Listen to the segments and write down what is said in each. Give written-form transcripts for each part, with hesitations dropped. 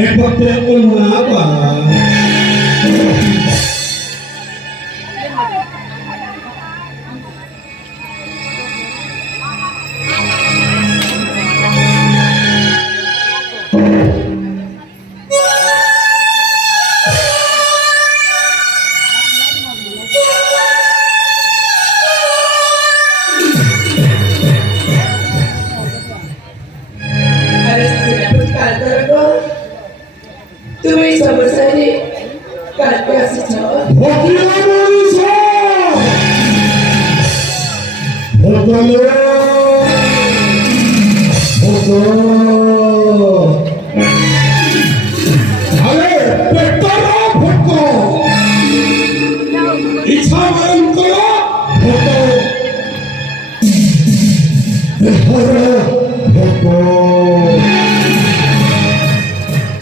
Epoknya ulama apa? तुम्हें समझ नहीं करते ऐसे चावा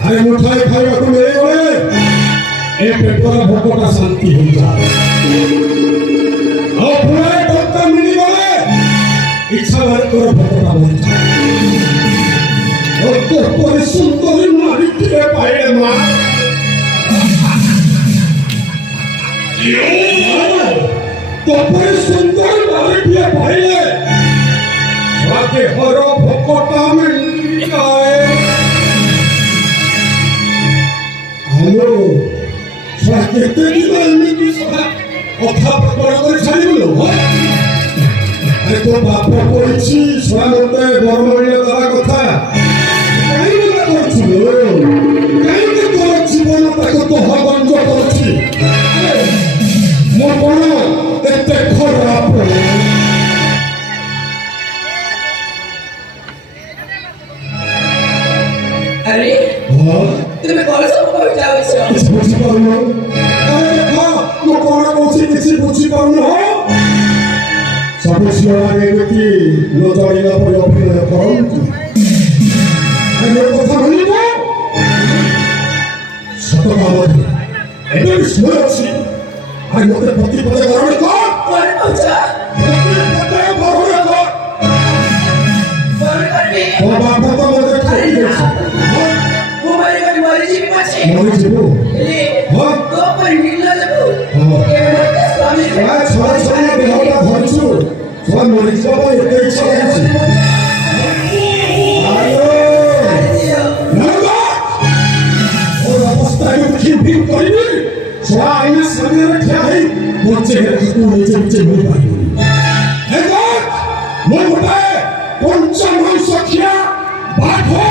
अरे मुठाई खाएगा तो मेरे बोले एक पेटोरा भोको का शांति हो जाए और पुराने डॉक्टर मिली बोले इच्छा भर करो भोको का बोल जाए और तो पूरी सुंदरी मारी के पाए माँ तो पूरी सुंदरी मारी के पाए स्वाके हरो भोको का मिली आए हेलो स्वास्थ्य तेरी में की सभा अथा प्रकरण कर छाड़िबलो अरे तो बाप कोइछि स्वागते गरमइले तारा कथा काई न करछिलो काई न तोर जीवन ताको तो हबंज करछि मो कोन एते खराब अरे तुम्हें कौन सा मुकाबला चाहे छो किसी बुझी पाऊँ अरे देखा तू कौन कौन किसी बुझी पाऊँ हो सब सियारा में व्यक्ति नौजवानी पर अभिनय करूँ अरे कथा नहीं ना सतमा मत ऐसे स्मरण सी अरे मोटे पति पते करोड़ को कौन पहुँचा पति पते करोड़ को कौन करने और बाप तो मोटे खाई दे मोरी जीवो हां तो पर मिलना जबो हां ये मत स्वामी मैं छोरा छोरा बेहोला धरछु छोरा मोरी जीवो एते इच्छा होछि आयो नंगा और अवस्था में खिन करिबी छोरा आईना सामने रखिया है मोचे है तू नीचे नीचे मुंह पाई हे बात मोर उठाए पंचम सखिया बाठो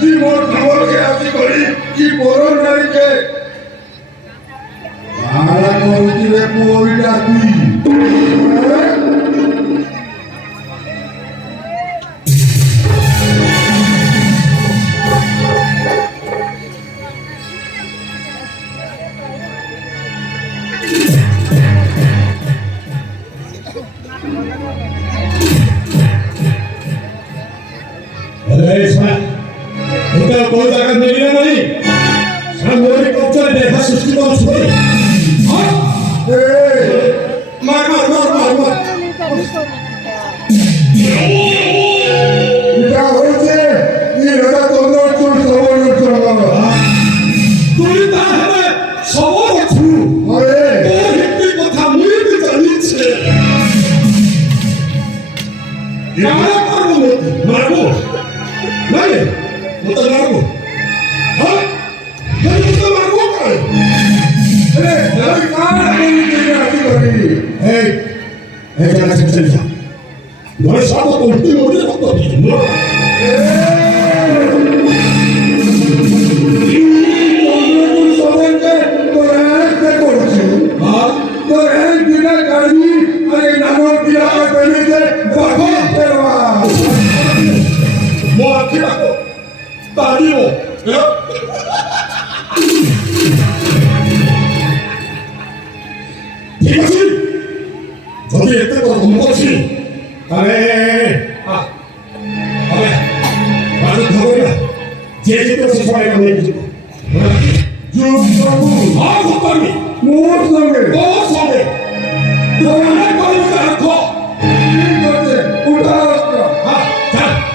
কি মোর খবরকে আসি করি কি বড় নারীকে আলা করছি রে পুইটা তুই এটা কোন জায়গা মিললে নাই সামরিক অঞ্চলে দেখা সৃষ্টি করছ মার মার মার মার মার এটা হয়েছে এই রাজা তোমরা চোর সবর চোর তুই তাহলে সবর ছু আরে তোর একটি কথা মুইতে জানিছে আমরা মারবো নাই মতো মারবো হ্যাঁ মতো মারবো কাই আরে আমি কার আমি করি এই এই জানা চল যা নয় সব তো উল্টে উল্টে কত দিন না সবাইকে তোরা কে করছিস হ্যাঁ তোর এই দিনা গাড়ি আরে নামক দিয়া পেনিতে বাবা দেওয়া 뭐 아끼라고 딸이요 이것이 저기 했던 건 것이 아래 아래 맞은 타고야 제주도 세상에 내주고 주사부 아고빠리 무엇성에 무엇성에 너의 거리가 않고 이것이 울타라스가 자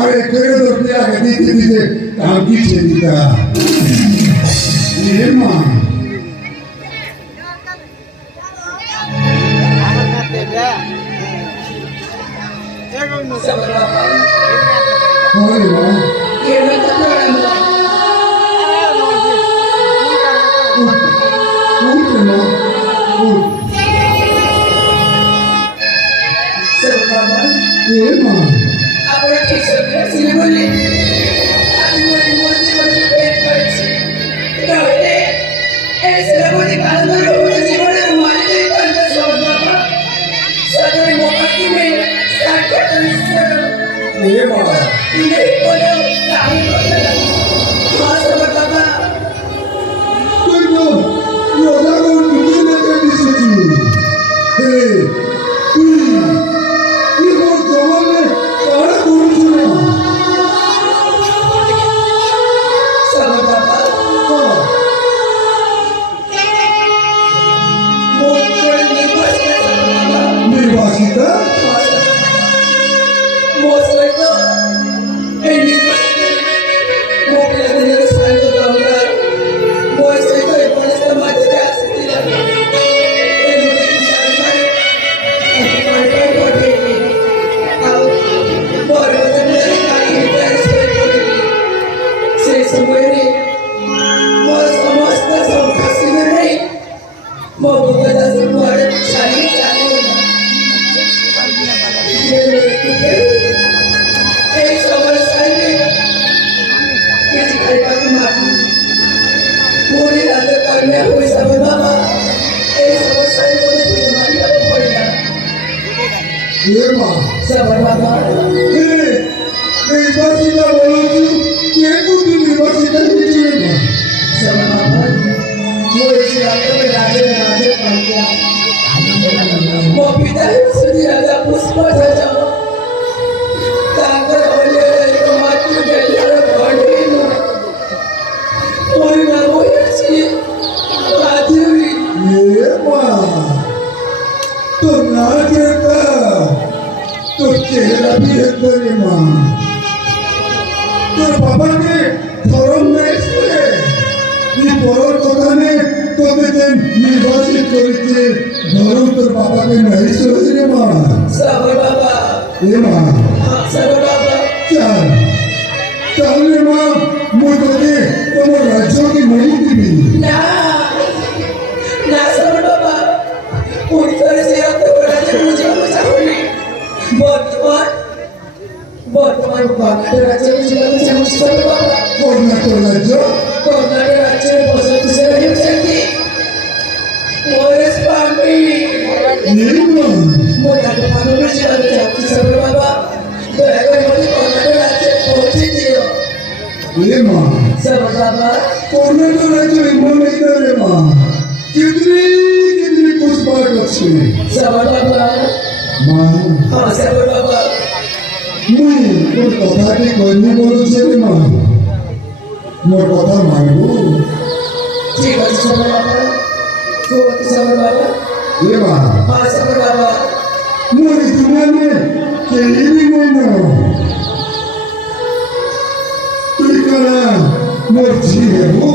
अरे करे तो क्या कहती थी तुझे काम की खेती का ये माँ अरे माँ ये मैं तो थोड़ा उठ माँ उठ सब बाबा ये माँ ahora que se le vuelve algo de pedir pero se le vuelve calando lo que se vuelve mal de tanta sorda solo me moja que me saca de cero ये माँ y me pone la más papá pero yo hago un poquito de disciplina hijo de ahora sama papá mucho निर्वासिता Mostrando Ema, Sabar Baba. Universita bolos કેવું university નીચે Ema. Sabar Baba. Mau silakan belajar panjang. Mau pindah sini ada puspa saja. Tanggal oleh kemati dari orang ini. Orang mau sih. Adui. Ema, तो ना कहता तो चेहरा भी अंदर Ema. তোর বাবাকে ধরম নেছে এই বড় দোকানে তোকে যে নির্বাচিত করেছে ধরম তোর বাবাকে নাই চলেছে রে মা Sabar Baba. এ মা Sabar Baba. চল চল রে মা মুই তোকে তোমার রাজ্যকে নাই দিবি Nah, sabar Baba. Untuk saya berada di jalan sahuri. Bagaimana ada raja di jalan sabar Baba. Karnataka রাজ্য Ada raja bosan saya yang cantik. Morris Pami. নির্মল Mau ada mana berjalan jauh sabar Baba. Bagaimana ada raja bosan dia. এ মা Sabar Baba. Karnataka রাজ্য এমন নেই না রে মা কিতনি কিতনি পুষ্পার করছে Sabar Baba. মা Sabar Baba. মুই তোর কথাটি কইনি বলছে রে মা মোর কথা মানবো ঠিক আছে sabar Baba. Sabar Baba. রে মা Sabar Baba. মোর এই দুনিয়াতে কেউই নেই না তুই কারা মোর ঝি হেবু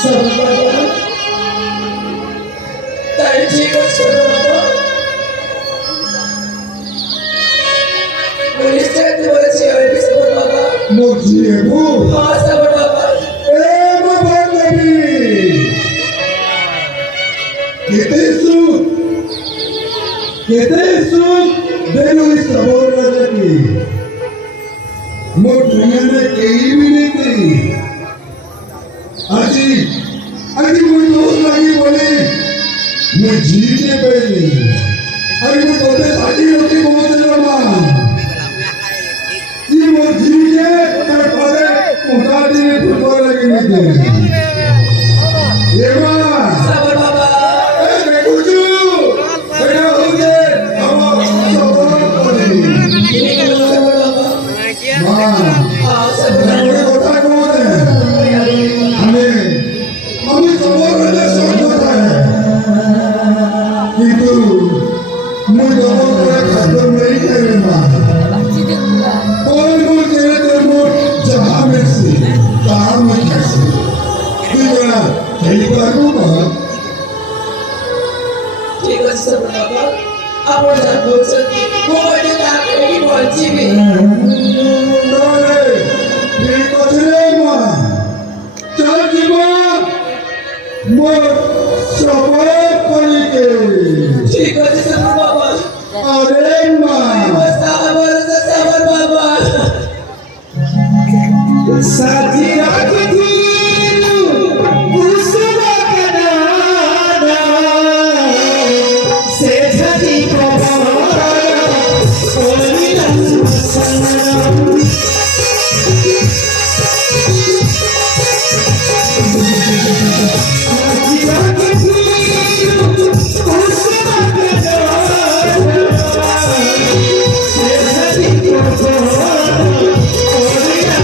Sabar Baba. Tadi ঠিক আছে Baba. Polis cakap boleh habis sabar Baba. মোর ঝি হেবু Sabar Baba. এ মা বান্ধবী কেতে সুখ দেনু ইস সবর রাজাকি মোর দুনিয়াতে কেউই নেই আজি মুই দোষ লাগি বলে মুই জিতে পাইলি আরে মুই তোতে সাজি রকি পৌঁছলাম মা ই মোর জিতে তার পরে কোটা দিয়ে ফুটবল লাগি নিতে এমা Sabar Baba. এ দেখুছু এটা হচ্ছে আমার সবর করে Ini kalau sabar Baba. মা Sabar আমি Baba. কথা কইতে আমি সবর রাজা সঙ্গতা কিন্তু মুই দমন করে খাদ্য নেই খাইবে মা ওই মুই কেড়ে তোর মোট যাহা মেরছি তাহা মুই খাইছি তুই বেলা খেলি পারবো মা ঠিক আছে sabar Baba. Apa dah bosan? Mau ada tak lagi wajib. নয় ঠিক আছে রে মা চল জীবা মোর সবর করিকে ঠিক আছে sabar Baba. আরে মা Sabar Baba. সাথী রাখি কুসুমা কানানা সে ছাতি প্রভারা ওলিনা সনম সাথী রাখি কুসুমা কানানা সে ছাতি প্রভারা ওলিনা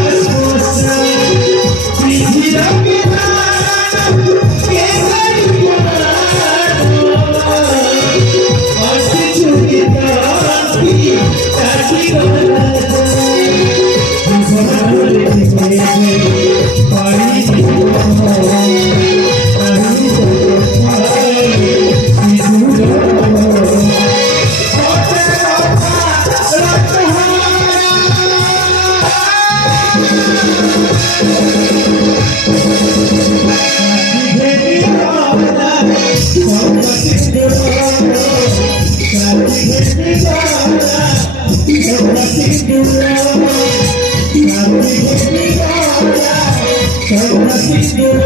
Thank you.